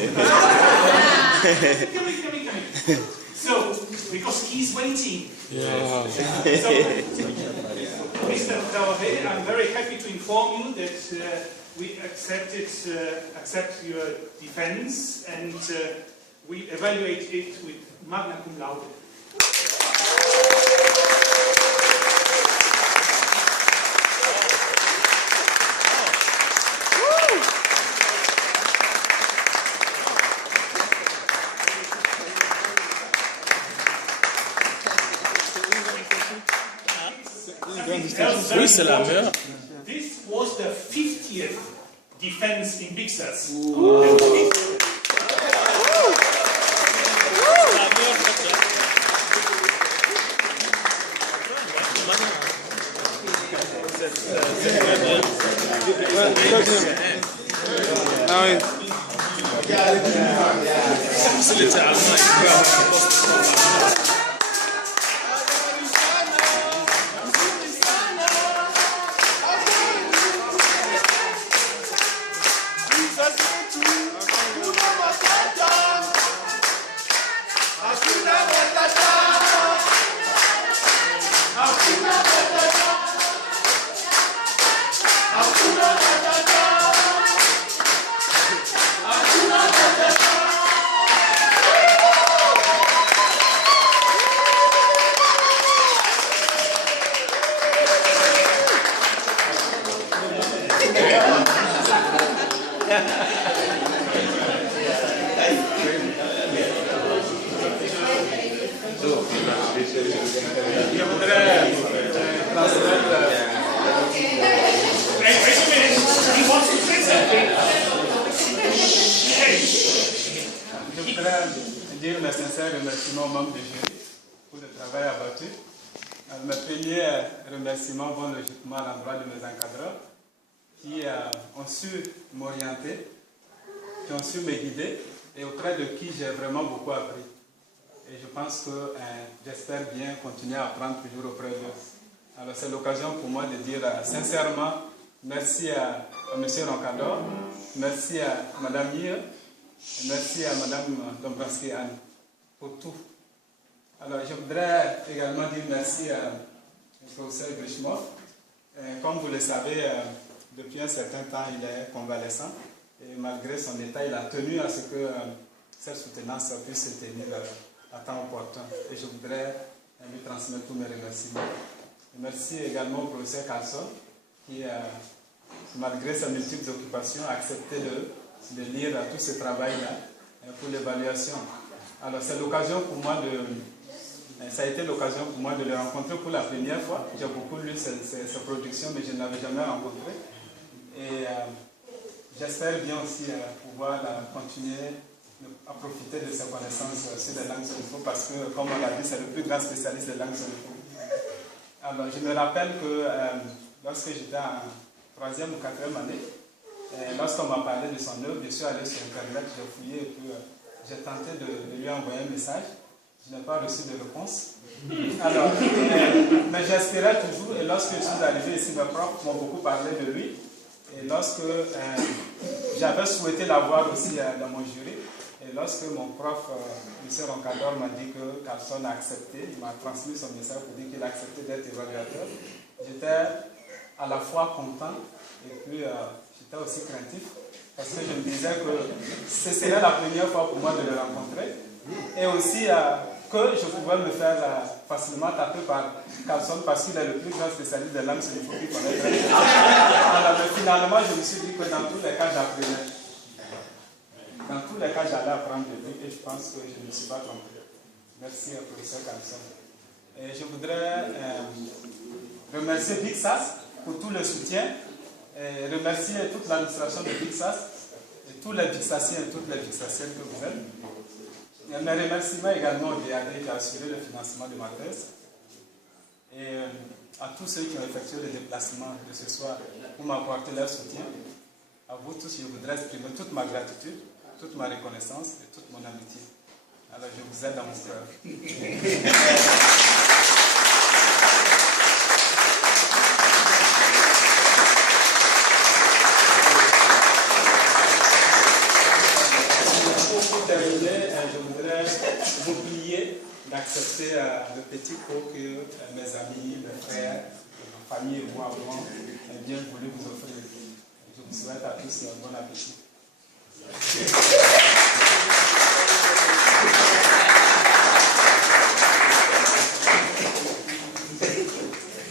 Coming. So, because he's waiting. Yeah. So, Mr. Traoré, I'm very happy to inform you that we accept your defense and we evaluate it with magna cum laude. Oui, c'est la meilleure. This was the 50th defense in Bixas. Je voudrais dire mes sincères remerciements aux membres du jury pour le travail abattu. Mes premiers remerciements vont logiquement à l'endroit de mes encadreurs qui ont su m'orienter, qui ont su me guider et auprès de qui j'ai vraiment beaucoup appris. Et je pense que j'espère bien continuer à apprendre toujours auprès d'eux. Alors c'est l'occasion pour moi de dire sincèrement merci à M. Roncador, merci à Mme Hier, merci à Mme Dombrowski-Anne pour tout. Alors je voudrais également dire merci au professeur Grichmore. Comme vous le savez, depuis un certain temps, il est convalescent et malgré son état, il a tenu à ce que cette soutenance puisse se tenir à temps opportun. Et je voudrais lui transmettre tous mes remerciements. Et merci également au professeur Carlson qui, malgré sa multiple occupations, a accepté de lire tout ce travail-là pour l'évaluation. Alors c'est l'occasion pour moi ça a été l'occasion pour moi de le rencontrer pour la première fois. J'ai beaucoup lu ses productions, mais je ne l'avais jamais rencontré. Et j'espère bien aussi pouvoir continuer à profiter de ses connaissances sur les langues solifaux parce que, comme on l'a dit, c'est le plus grand spécialiste des langues solifaux. Alors, je me rappelle que lorsque j'étais en 3e ou 4e année, lorsqu'on m'a parlé de son œuvre, je suis allé sur Internet, j'ai fouillé et puis j'ai tenté de lui envoyer un message. Je n'ai pas reçu de réponse. Alors, mais j'espérais toujours, et lorsque je suis arrivé ici, mes profs m'ont beaucoup parlé de lui. Et lorsque j'avais souhaité l'avoir aussi dans mon jury, et lorsque mon prof, M. Roncador, m'a dit que Carlson a accepté, il m'a transmis son message pour dire qu'il a accepté d'être évaluateur, j'étais à la fois content et puis j'étais aussi craintif parce que je me disais que ce serait la première fois pour moi de le rencontrer et aussi que je pouvais me faire facilement taper par Carlson parce qu'il est le plus grand spécialiste des langues solifaux qu'il connaît. Alors finalement, je me suis dit que dans tous les cas, j'apprenais. Dans tous les cas, j'allais apprendre de lui et je pense que je ne me suis pas trompé. Merci au professeur Carlson. Et je voudrais remercier Bixas pour tout le soutien et remercier toute l'administration de Bixas et tous les Bixasiens et toutes les Bixasiennes que vous êtes. Et mes remerciements également au DAD qui a assuré le financement de ma thèse et à tous ceux qui ont effectué le déplacement de ce soir pour m'apporter leur soutien. À vous tous, je voudrais exprimer toute ma gratitude, toute ma reconnaissance et toute mon amitié. Alors je vous aide dans mon cœur. terminer, je voudrais vous prier d'accepter le petit pot que mes amis, mes frères, ma famille et moi avons bien voulu vous offrir. Je vous souhaite à tous un bon appétit.